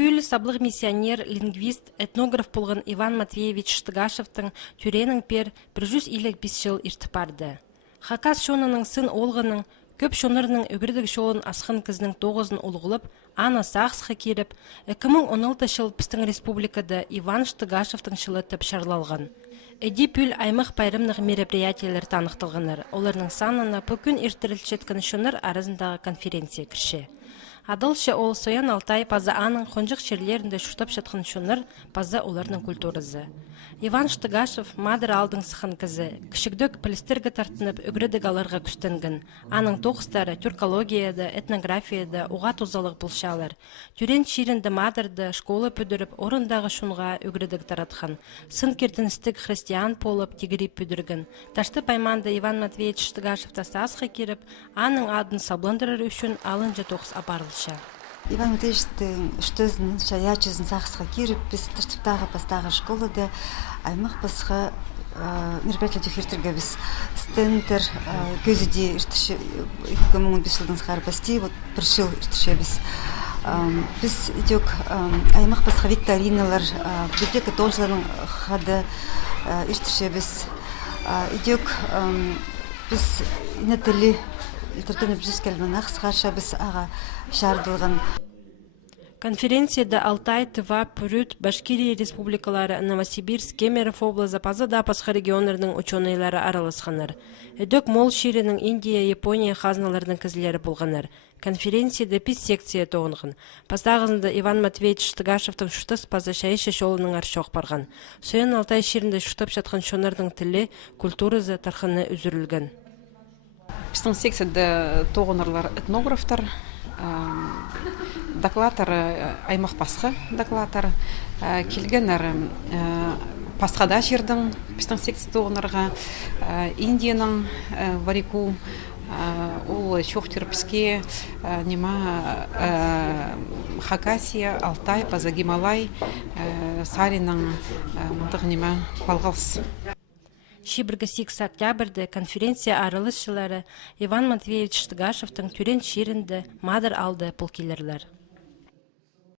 Пүл саблық миссионер, лингвист, этнограф болған Иван Матвеевич Штыгашевтың түренің пер 155 жыл иртіп барды. Хакас шонының сын олғының, көп шонырының үгірдік шолын асқын кізінің 9-ын олғылып, ана сақсқы керіп, 2016 жыл пістің республикада Иван Штыгашевтың шылы тіп шарлалған. Эди пүл аймақ пайрымнық мероприятиялар танықтылғыныр. Оларның санына бүкін иртірілчеткін шоныр арызындағы конференция кірші. Адылшы ол Соян Алтай паза аның қонжық шерлерінде шүштап жатқан шоныр паза оларның культурызы. Иван Штыгашев мадыр алдың сықын кізі, кішігдік пілістергі тартынып үгірідік аларға күстінгін. Аның тоқыстары түркологияда, этнографияда уға тозалық бұлшалар. Түрен ширінді мадырды школы пүдіріп, орындағы шунға үгірідік таратқан. Сын кертіністік христиан полып тегіріп пүдіргін. Ташты пайманды Иван Матвеевич Штыгашев тастасқы керіп, аның адын сабландырыр үшін алынжа тоқыс апарылшы. Иван Матвеевичтің үштізін, шаячызын сақсыға керіп, біз тіртіптағы бастағы школыда аймақ басқа мероприятия жүхертірге біз стендер көзіде үртіші 2015 жылдың сқары басти, бір жыл үртіше біз идек аймақ басқа викториналар, библиотека тоншыларының қады үртіше біз идек біз инетілі литературный бизнес-кәлімін ақсығарша біз аға шардылған. Конференцияда Алтай, Тыва, Пүрүт, Башкирия республикалары, Новосибирск, Кемерово облысы пазада пасха регионларының ученыйлары араласқаныр. Өдік мол ширінің Индия, Япония қазыналарының кізілері болғаныр. Конференцияда 5 секция тоғынғын. Пастағызында Иван Матвеевич Штыгашевтың шүштіс паза шайшы шолының аршоқ барған. Соян Алтай ширінде шүштап жатқан шонардың тілі, культурызы тархыны үзірілген. Біздің секцияда тоғынырлар этнографтар, докладтар аймақ пасха докладтар, келгенер пасхада жердің біздің секция тоғынырға Индияның варику, ол шоқтер бізге нема Хакасия, Алтай, паза Гималай, Саринның мұндық нема қалғалыс. Шибіргі 8 октябрьді конференция арылысшылары Иван Матвеевич Штыгашевтың түрен шерінді мадыр алды пұл келерлер.